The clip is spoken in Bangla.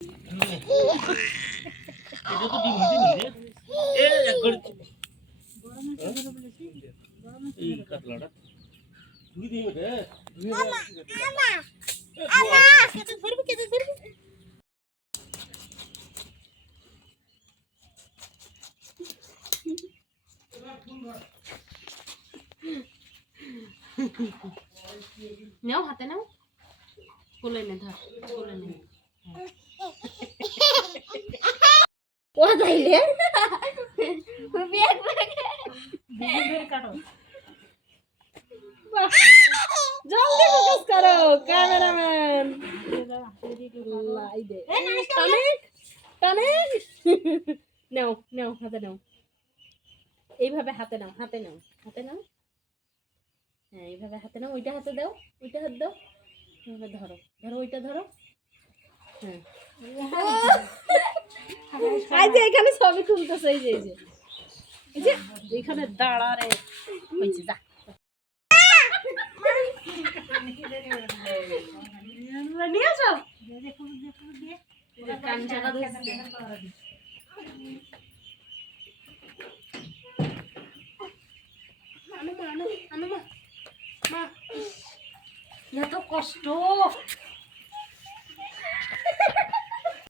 এটা তো ডিম হইতে নি রে এ একবার এই কাতলাটা দুই দিন রে মামা কেটে ধরবি নাও হাতে নাও কোলে নে ধর কোলে নে ও যাইলে বিয়ে করে দুই কাটো জলদি ফোকাস করো ক্যামেরাম্যান লাই দে টানিক নাও নাও হাতে নাও এইভাবে হাতে নাও হ্যাঁ এইভাবে হাতে নাও ওইটা হাতে দাও ওইটা হাত দাও এইভাবে ধরো ওইটা ধরো হ্যাঁ এই যে এখানে ছবি তুলতেছে এই যে এখানে দাঁড়া রে হইছে যা নিয়ে আসো কান জায়গা ধরছে আনো মা না তো কষ্ট